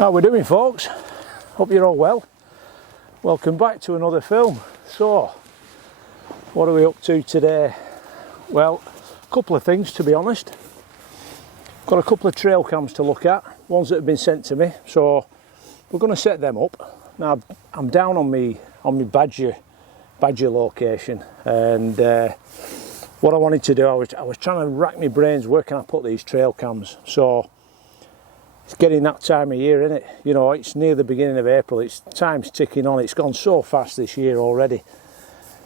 How we doing, folks? Hope you're all well. Welcome back to another film. So, what are we up to today? Well, a couple of things, to be honest. Got a couple of trail cams to look at, ones that have been sent to me, so we're going to set them up. Now, I'm down on my Badger location, and what I wanted to do, I was trying to rack my brains where can I put these trail cams. So it's getting that time of year, isn't it? You know, it's near the beginning of April, time's ticking on. It's gone so fast this year already.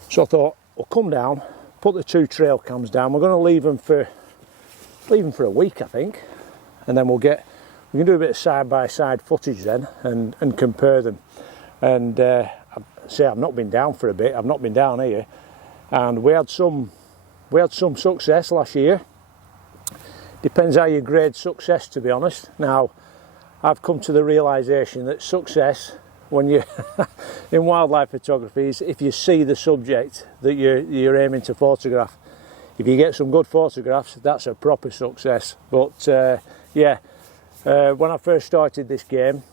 So I thought, we'll come down, put the two trail cams down. We're going to leave them for a week, I think, and then we can do a bit of side-by-side footage then and compare them. And say I've not been down for a bit. I've not been down here, and we had some success last year. Depends how you grade success, to be honest. Now, I've come to the realisation that success, when you're in wildlife photography, is if you see the subject that you're aiming to photograph. If you get some good photographs, that's a proper success. But yeah, when I first started this game,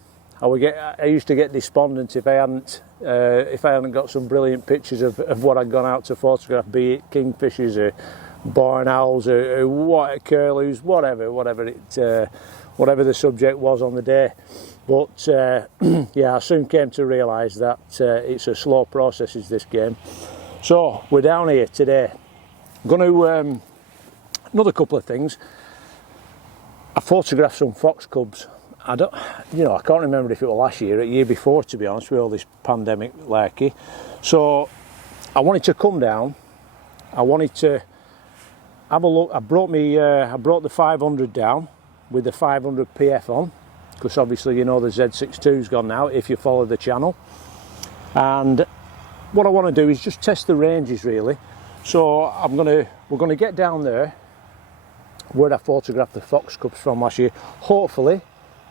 I used to get despondent if I hadn't got some brilliant pictures of what I'd gone out to photograph, be it kingfishers or barn owls or curlews, whatever the subject was on the day. But yeah, I soon came to realise that it's a slow process, is this game. So we're down here today. I'm going to another couple of things. I photographed some fox cubs. I can't remember if it was last year or the year before, to be honest, with all this pandemic larky. So I wanted to come down. I wanted to have a look. I brought the 500 down with the 500 PF on, because obviously you know the Z62's gone now if you follow the channel. And what I want to do is just test the ranges, really. So we're gonna get down there where I photographed the fox cubs from last year. Hopefully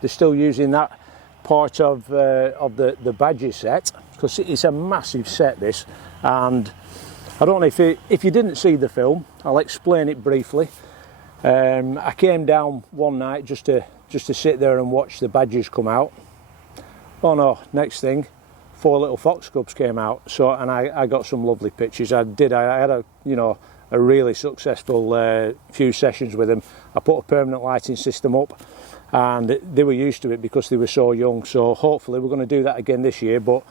they're still using that part of the Badger set, because it's a massive set, this. And I don't know if you didn't see the film, I'll explain it briefly. I came down one night just to sit there and watch the Badgers come out. Oh no, next thing, 4 little fox cubs came out. So, and I got some lovely pictures. I had a really successful few sessions with them. I put a permanent lighting system up, and they were used to it because they were so young. So hopefully we're going to do that again this year. But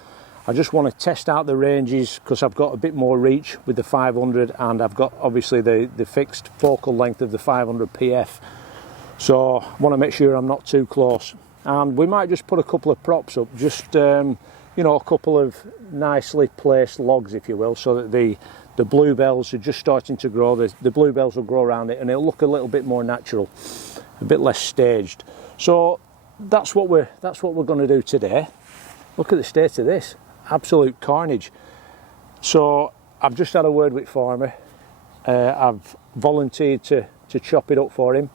I just want to test out the ranges, because I've got a bit more reach with the 500, and I've got obviously the fixed focal length of the 500 PF. So I want to make sure I'm not too close. And we might just put a couple of props up, just a couple of nicely placed logs, if you will, so that the bluebells are just starting to grow. The bluebells will grow around it, and it'll look a little bit more natural, a bit less staged. So that's what we're going to do today. Look at the state of this, absolute carnage. So I've just had a word with farmer. I've volunteered to chop it up for him,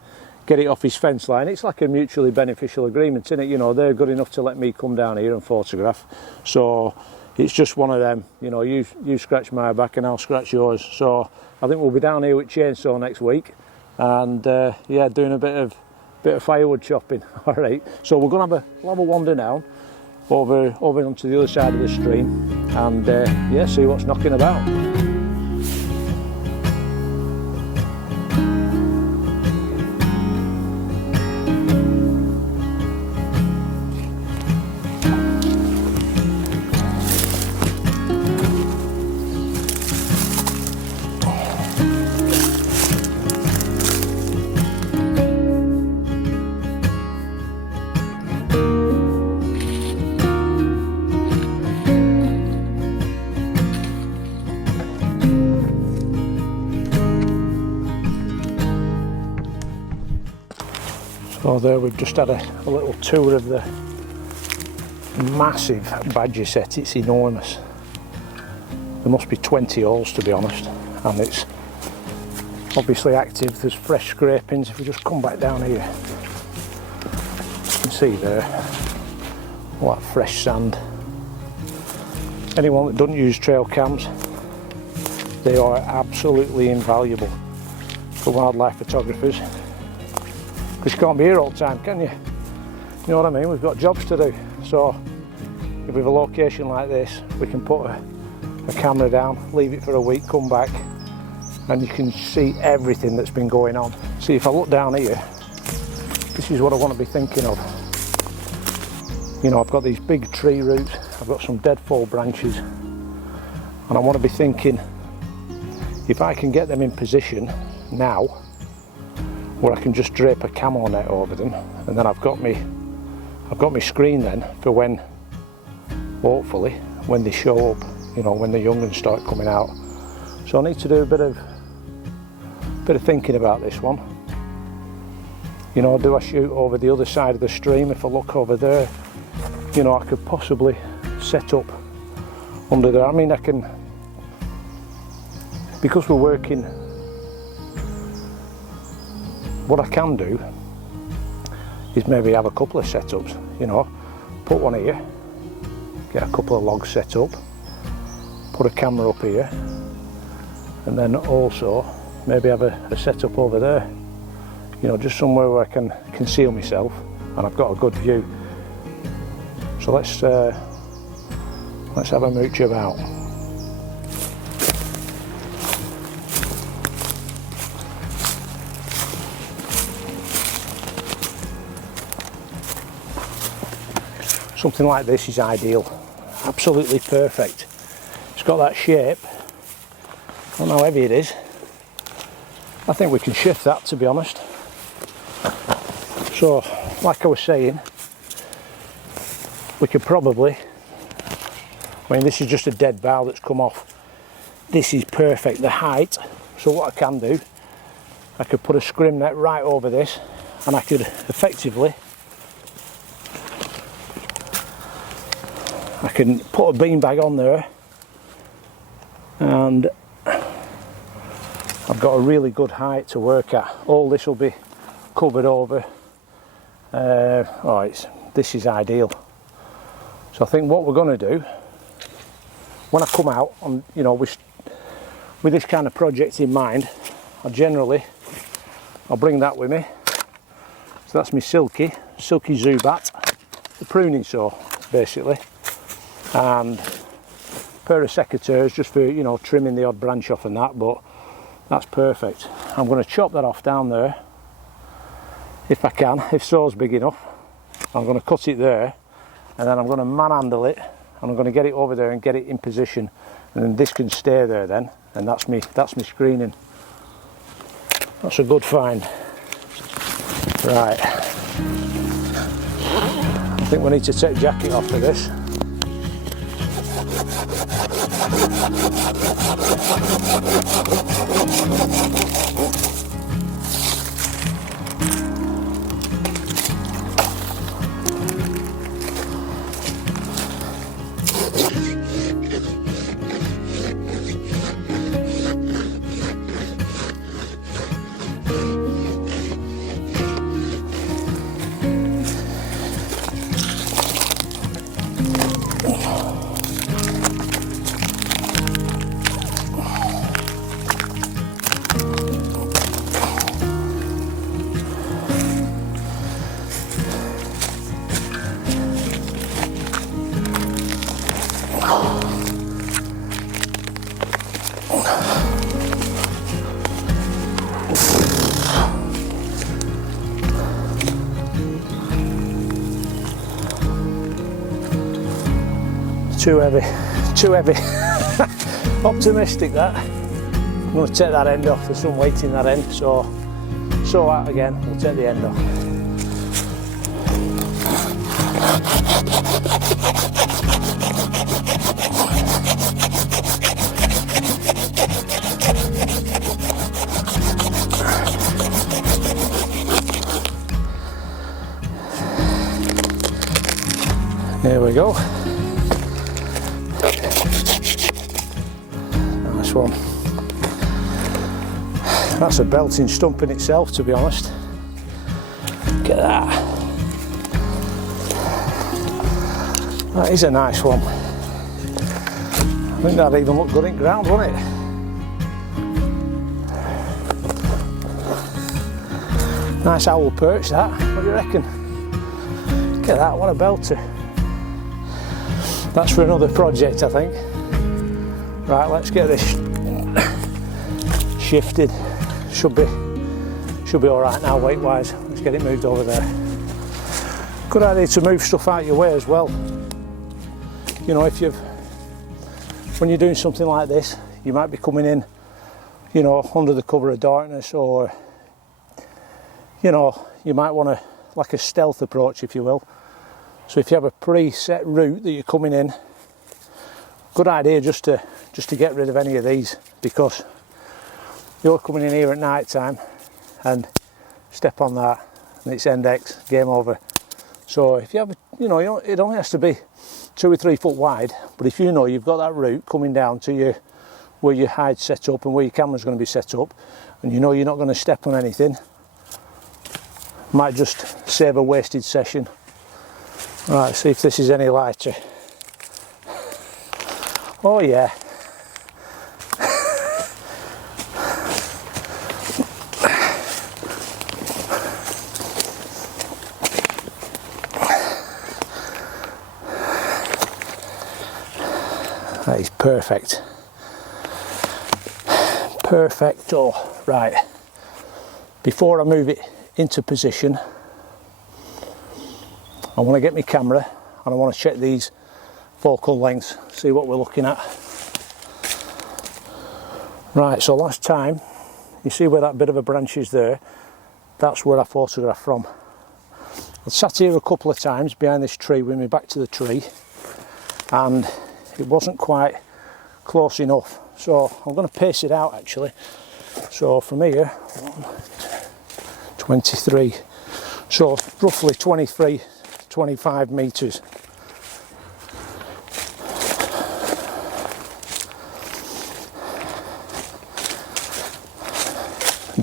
get it off his fence line. It's like a mutually beneficial agreement, isn't it? You know, they're good enough to let me come down here and photograph. So it's just one of them, you know, you scratch my back and I'll scratch yours. So I think we'll be down here with chainsaw next week, and yeah, doing a bit of firewood chopping. All right, so we're gonna have a wander now over onto the other side of the stream, and yeah, see what's knocking about. So there we've just had a little tour of the massive Badger set. It's enormous. There must be 20 holes, to be honest, and it's obviously active. There's fresh scrapings. If we just come back down here, you can see there all that fresh sand. Anyone that doesn't use trail cams, they are absolutely invaluable for wildlife photographers, because you can't be here all the time, can you? You know what I mean? We've got jobs to do. So if we have a location like this, we can put a camera down, leave it for a week, come back, and you can see everything that's been going on. See, if I look down here, this is what I want to be thinking of. You know, I've got these big tree roots, I've got some deadfall branches, and I want to be thinking, if I can get them in position now, where I can just drape a camo net over them, and then I've got my screen then for when, hopefully, when they show up, you know, when the young ones start coming out. So I need to do a bit of thinking about this one. You know, do I shoot over the other side of the stream? If I look over there, you know, I could possibly set up under there. I mean, I can, because we're working, what I can do is maybe have a couple of setups, you know, put one here, get a couple of logs set up, put a camera up here, and then also maybe have a setup over there, you know, just somewhere where I can conceal myself and I've got a good view. So let's have a mooch about. Something like this is ideal, absolutely perfect. It's got that shape. I don't know how heavy it is. I think we can shift that, to be honest. So, like I was saying, we could probably, I mean, this is just a dead bough that's come off. This is perfect, the height. So what I can do, I could put a scrim net right over this, and I could effectively, I can put a beanbag on there, and I've got a really good height to work at. All this will be covered over. This is ideal. So I think what we're going to do, when I come out, on, you know, with this kind of project in mind, I'll bring that with me. So that's my silky Zubat, the pruning saw, basically, and a pair of secateurs just for, you know, trimming the odd branch off and that, but that's perfect. I'm going to chop that off down there, if I can, if saw's big enough. I'm going to cut it there, and then I'm going to manhandle it, and I'm going to get it over there and get it in position, and then this can stay there then, and that's me screening. That's a good find. Right, I think we need to take jacket off for this. Too heavy. Optimistic that. I'm going to take that end off, there's some weight in that end, so that again, we'll take the end off. There we go. Nice one. That's a belting stump in itself, to be honest. Look at that. That is a nice one. I think that'd even look good in ground, wouldn't it? Nice owl perch, that. What do you reckon? Look at that, what a belter. That's for another project, I think. Right, let's get this shifted. Should be all right now weight wise. Let's get it moved over there. Good idea to move stuff out your way as well. You know, when you're doing something like this, you might be coming in, you know, under the cover of darkness, or you know, you might want to, like a stealth approach, if you will. So if you have a preset route that you're coming in, good idea just to get rid of any of these, because you're coming in here at night time and step on that and it's end X, game over. So if you have, you know, it only has to be 2 or 3 foot wide, but if you know you've got that route coming down to where your hide's set up and where your camera's going to be set up, and you know you're not going to step on anything, might just save a wasted session. Right, see if this is any lighter. Oh yeah. That is perfect. Perfecto. Right. Before I move it into position, I want to get my camera and I want to check these focal lengths, see what we're looking at. Right, so last time, you see where that bit of a branch is there? That's where I photographed from. I sat here a couple of times behind this tree with my back to the tree, and it wasn't quite close enough. So I'm going to pace it out actually. So from here, 23, so roughly 23, 25 metres.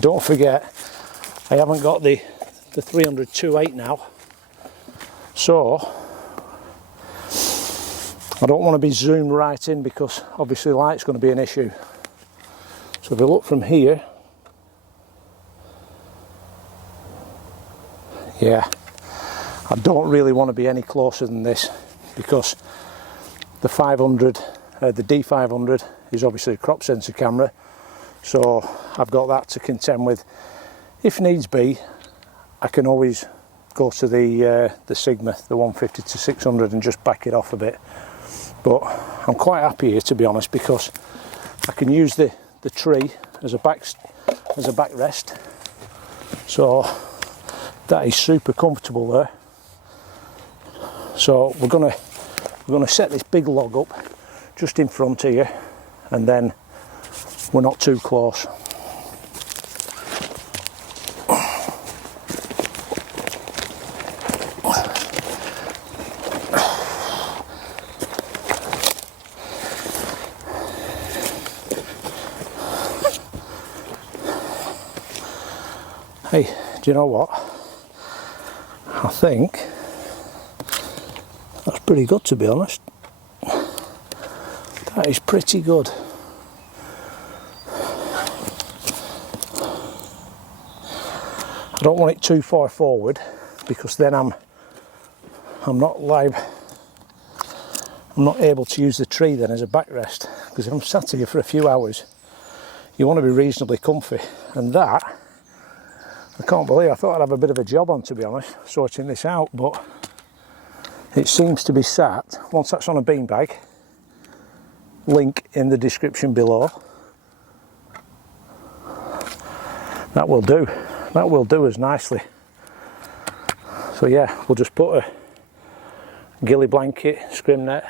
Don't forget, I haven't got the 300 2.8 now, so I don't want to be zoomed right in because obviously light's going to be an issue. So if we look from here, yeah, I don't really want to be any closer than this, because the 500, the D500 is obviously a crop sensor camera, so I've got that to contend with. If needs be, I can always go to the Sigma, the 150 to 600, and just back it off a bit. But I'm quite happy here, to be honest, because I can use the tree as a backrest. So that is super comfortable there. So we're gonna set this big log up just in front here, and then we're not too close. Hey, do you know what? I think that's pretty good, to be honest. That is pretty good. I don't want it too far forward, because then I'm not able to use the tree then as a backrest, because if I'm sat here for a few hours, you want to be reasonably comfy. And that, I can't believe, I thought I'd have a bit of a job on, to be honest, sorting this out, but it seems to be sat. Once that's on a beanbag, link in the description below, that will do. That will do us nicely. So yeah, we'll just put a ghillie blanket, scrim net.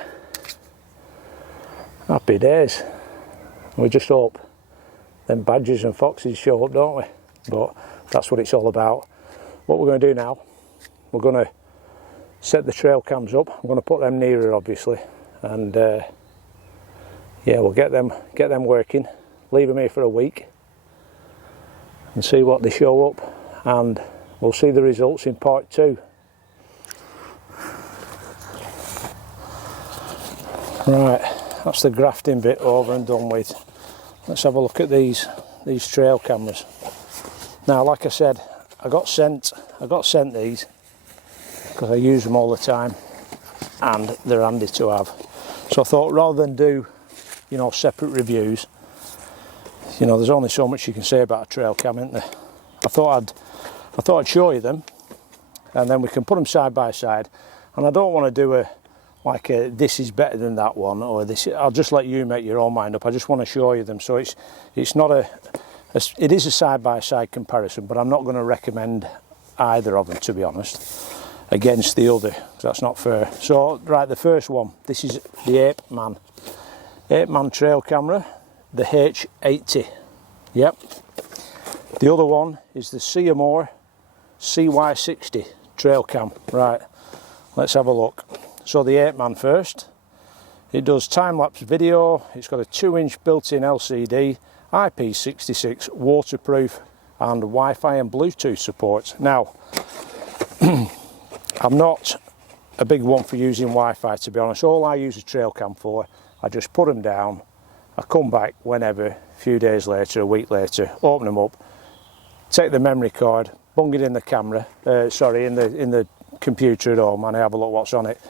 Happy days. We just hope them badgers and foxes show up, don't we? But that's what it's all about. What we're going to do now, we're going to set the trail cams up. I'm going to put them nearer, obviously, and yeah, we'll get them working, leave them here for a week and see what they show up, and we'll see the results in part 2. Right, that's the grafting bit over and done with. Let's have a look at these trail cameras. Now, like I said, I got sent these because because I use them all the time and they're handy to have. So I thought, rather than do, you know, separate reviews, you know, there's only so much you can say about a trail cam, isn't there? I thought I'd show you them, and then we can put them side by side. And I don't want to do a this is better than that one, or this. I'll just let you make your own mind up. I just want to show you them. So it's not it is a side by side comparison, but I'm not going to recommend either of them, to be honest, against the other, because that's not fair. So right, the first one, this is the Apeman trail camera, the H80. Yep. The other one is the Ceyomur CY60 trail cam. Right, let's have a look. So the Apeman first. It does time-lapse video. It's got a 2-inch built-in LCD, IP66, waterproof, and Wi-Fi and Bluetooth support. Now, I'm not a big one for using Wi-Fi, to be honest. All I use a trail cam for, I just put them down, I come back whenever, a few days later, a week later, open them up, take the memory card, bung it in the camera, in the computer at home, and I have a look what's on it.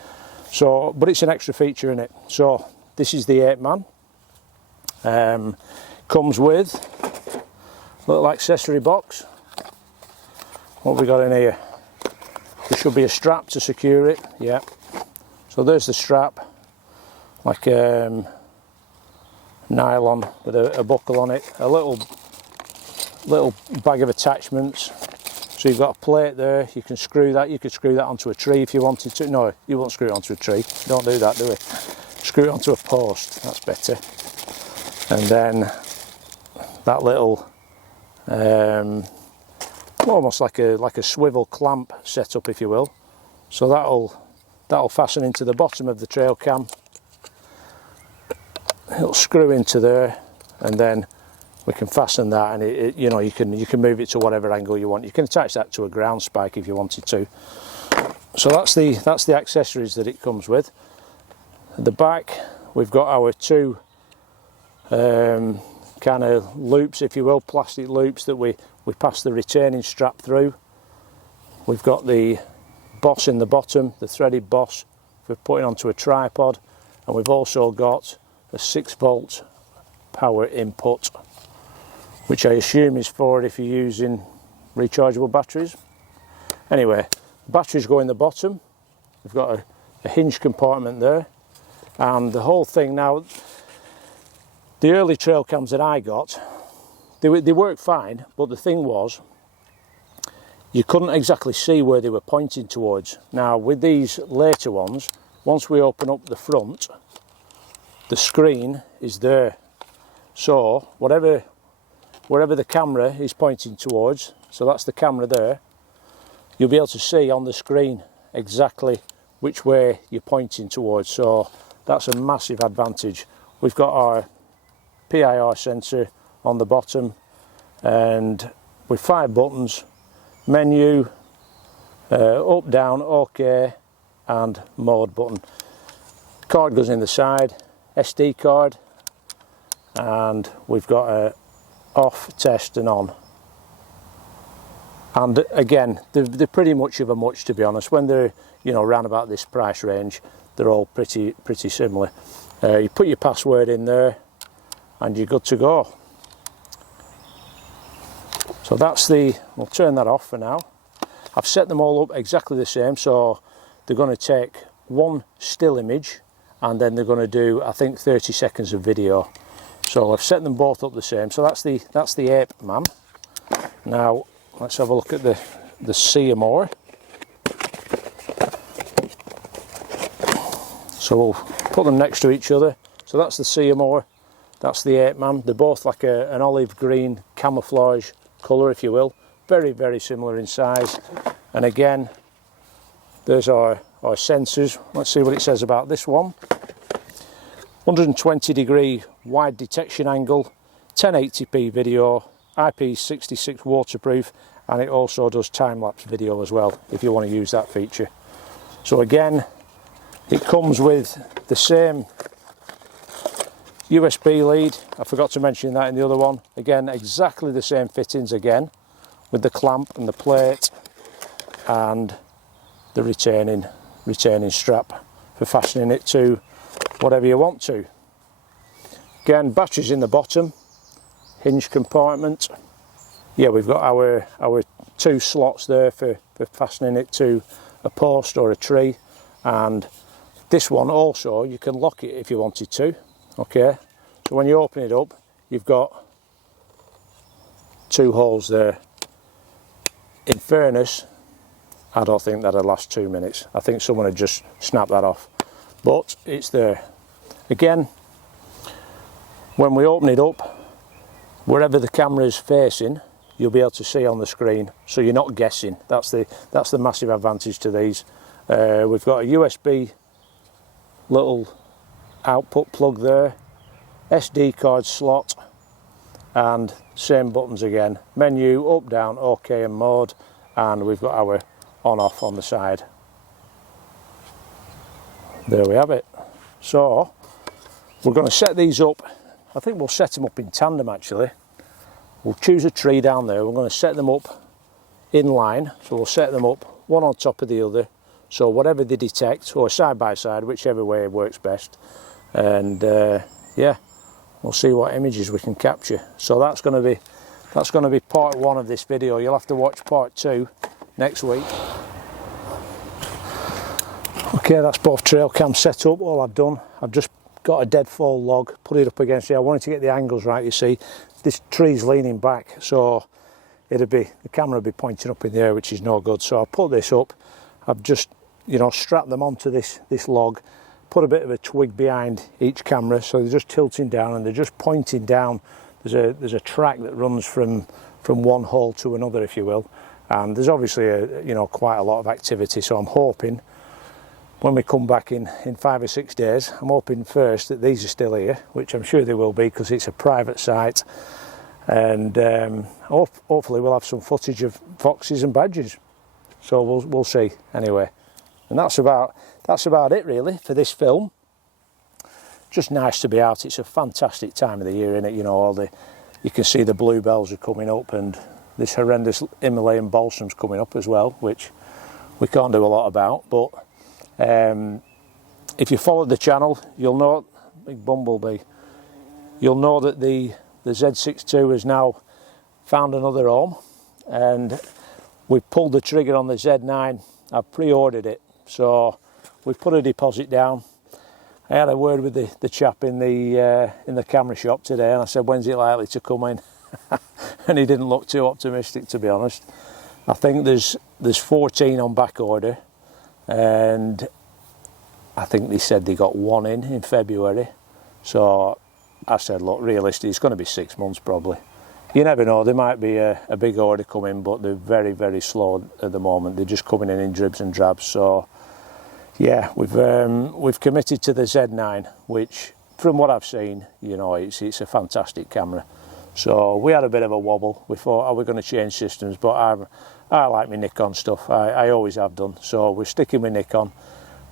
So, but it's an extra feature in it. So this is the Apeman. Comes with a little accessory box. What have we got in here? There should be a strap to secure it. Yeah. So there's the strap, like nylon with a buckle on it. A little bag of attachments. So you've got a plate there, you can screw that, you could screw that onto a tree if you wanted to. No, you won't screw it onto a tree, don't do that, do we? Screw it onto a post, that's better. And then that little, almost like a swivel clamp setup, if you will. So that'll fasten into the bottom of the trail cam. It'll screw into there, and then we can fasten that, and you know, you can move it to whatever angle you want. You can attach that to a ground spike if you wanted to. So that's the accessories that it comes with. At the back, we've got our two kind of loops, if you will, plastic loops that we pass the retaining strap through. We've got the boss in the bottom, the threaded boss for putting onto a tripod, and we've also got a 6-volt power input, which I assume is for if you're using rechargeable batteries. Anyway, the batteries go in the bottom. We've got a hinge compartment there, and the whole thing now, the early trail cams that I got, they worked fine, but the thing was, you couldn't exactly see where they were pointing towards. Now with these later ones, once we open up the front, the screen is there. So wherever the camera is pointing towards, so that's the camera there, you'll be able to see on the screen exactly which way you're pointing towards. So that's a massive advantage. We've got our PIR sensor on the bottom, and with 5 buttons, menu, up, down, OK, and mode button. Card goes in the side, SD card, and we've got a off, test and on. And again, they're pretty much of a much, to be honest. When they're, you know, around about this price range, they're all pretty similar. You put your password in there and you're good to go. So that's we'll turn that off for now. I've set them all up exactly the same, so they're going to take one still image and then they're going to do, I think, 30 seconds of video. So I've set them both up the same. So that's the Apeman. Now let's have a look at the Ceyomur. So we'll put them next to each other. So that's the Ceyomur, that's the Apeman. They're both like an olive green camouflage colour, if you will. Very, very similar in size. And again, there's our sensors. Let's see what it says about this one. 120-degree wide detection angle, 1080p video, IP66 waterproof, and it also does time-lapse video as well, if you want to use that feature. So again, it comes with the same USB lead. I forgot to mention that in the other one. Again, exactly the same fittings again, with the clamp and the plate and the retaining strap for fastening it to whatever you want to. Again, batteries in the bottom, hinge compartment. Yeah, we've got our 2 slots there for fastening it to a post or a tree, and this one also you can lock it if you wanted to. Okay, so when you open it up, you've got 2 holes there. In fairness, I don't think that'd last 2 minutes. I think someone would just snap that off, but it's there. Again, when we open it up, wherever the camera is facing, you'll be able to see on the screen, so you're not guessing. That's the massive advantage to these. We've got a USB little output plug there, SD card slot, and same buttons again. Menu, up, down, OK and mode, and we've got our on off on the side. There we have it. So we're going to set these up. I think we'll set them up in tandem actually. We'll choose a tree down there, we're going to set them up in line, so we'll set them up one on top of the other, so whatever they detect, or side by side, whichever way works best, and yeah, we'll see what images we can capture. So that's going to be part 1 of this video. You'll have to watch part 2 next week. Okay, that's both trail cams set up. All I've done, I've just got a dead fall log, put it up against it. I wanted to get the angles right, you see. This tree's leaning back, so the camera will be pointing up in the air, which is no good. So I'll put this up. I've just, you know, strapped them onto this log, put a bit of a twig behind each camera, so they're just tilting down and they're just pointing down. There's a track that runs from one hole to another, if you will, and there's obviously quite a lot of activity. So I'm hoping when we come back in 5 or 6 days, I'm hoping first that these are still here, which I'm sure they will be because it's a private site, and hopefully we'll have some footage of foxes and badgers. So we'll see anyway. And that's about it really for this film. Just nice to be out. It's a fantastic time of the year, isn't it? You know, you can see the bluebells are coming up, and this horrendous Himalayan balsam's coming up as well, which we can't do a lot about, but if you followed the channel, you'll know, big bumblebee, you'll know that the Z62 has now found another home, and we've pulled the trigger on the Z9. I've pre-ordered it, so we've put a deposit down. I had a word with the chap in the camera shop today, and I said, when's it likely to come in? And he didn't look too optimistic, to be honest. I think there's 14 on back order, and I think they said they got 1 in February. So I said, look, realistically, it's going to be 6 months probably. You never know, there might be a big order coming, but they're very, very slow at the moment. They're just coming in dribs and drabs. So yeah, we've committed to the Z9, which from what I've seen, you know, it's a fantastic camera. So we had a bit of a wobble. We thought, are we going to change systems? But I like my Nikon stuff. I always have done. So we're sticking with Nikon.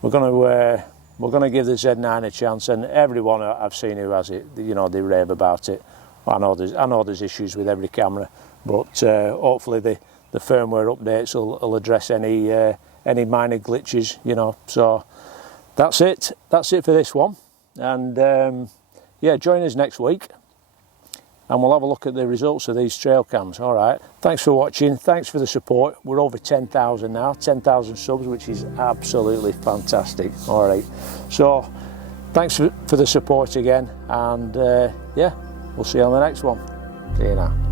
We're going to give the Z9 a chance, and everyone I've seen who has it, you know, they rave about it. I know there's issues with every camera, but hopefully the firmware updates will address any minor glitches, you know. So that's it for this one, and yeah, join us next week and we'll have a look at the results of these trail cams. All right, thanks for watching, thanks for the support. We're over 10,000 now, 10,000 subs, which is absolutely fantastic. All right, so thanks for the support again, and yeah, we'll see you on the next one. See you now.